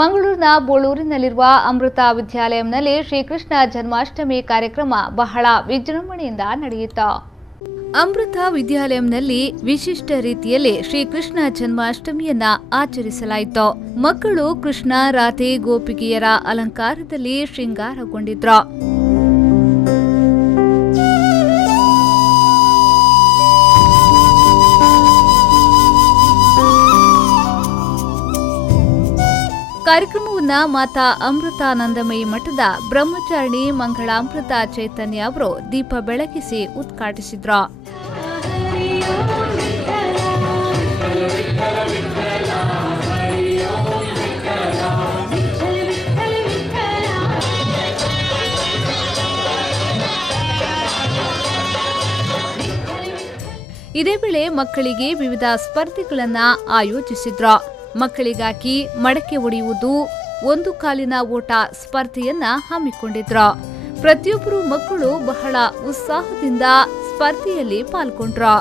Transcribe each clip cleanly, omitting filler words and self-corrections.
ಮಂಗಳೂರಿನ ಬೋಳೂರಿನಲ್ಲಿರುವ ಅಮೃತ ವಿದ್ಯಾಲಯಂನಲ್ಲಿ ಶ್ರೀಕೃಷ್ಣ ಜನ್ಮಾಷ್ಟಮಿ ಕಾರ್ಯಕ್ರಮ ಬಹಳ ವಿಜೃಂಭಣೆಯಿಂದ ನಡೆಯಿತು. ಅಮೃತ ವಿದ್ಯಾಲಯಂನಲ್ಲಿ ವಿಶಿಷ್ಟ ರೀತಿಯಲ್ಲಿ ಶ್ರೀಕೃಷ್ಣ ಜನ್ಮಾಷ್ಟಮಿಯನ್ನ ಆಚರಿಸಲಾಯಿತು. ಮಕ್ಕಳು ಕೃಷ್ಣ, ರಾಧೆ, ಗೋಪಿಗೆಯರ ಅಲಂಕಾರದಲ್ಲಿ ಶೃಂಗಾರಗೊಂಡಿದ್ರು. ಕಾರ್ಯಕ್ರಮವನ್ನ ಮಾತಾ ಅಮೃತಾನಂದಮಯಿ ಮಠದ ಬ್ರಹ್ಮಚಾರಿಣಿ ಮಂಗಳಾಮೃತ ಚೈತನ್ಯ ಅವರು ದೀಪ ಬೆಳಗಿಸಿ ಉದ್ಘಾಟಿಸಿದ್ರು. ಇದೇ ವೇಳೆ ಮಕ್ಕಳಿಗೆ ವಿವಿಧ ಸ್ಪರ್ಧೆಗಳನ್ನ ಆಯೋಜಿಸಿದ್ರು. ಮಕ್ಕಳಿಗಾಗಿ ಮಡಕೆ ಒಡೆಯುವುದು, ಒಂದು ಕಾಲಿನ ಓಟ ಸ್ಪರ್ಧೆಯನ್ನ ಹಮ್ಮಿಕೊಂಡಿದ್ರು. ಪ್ರತಿಯೊಬ್ಬರು ಮಕ್ಕಳು ಬಹಳ ಉತ್ಸಾಹದಿಂದ ಸ್ಪರ್ಧೆಯಲ್ಲಿ ಪಾಲ್ಗೊಂಡ್ರು.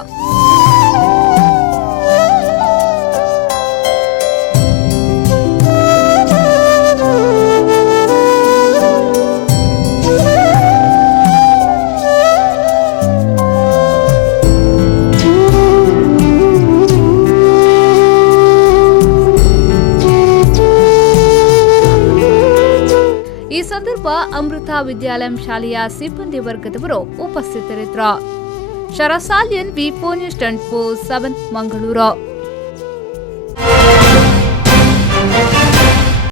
ಈ ಸಂದರ್ಭ ಅಮೃತ ವಿದ್ಯಾಲಯಂ ಶಾಲೆಯ ಸಿಬ್ಬಂದಿ ವರ್ಗದವರು ಉಪಸ್ಥಿತರಿದ್ದರು. ಶರಸಾಲಿಯನ್ ವಿ4 ನ್ಯೂಸ್ 24/7 ಮಂಗಳೂರು.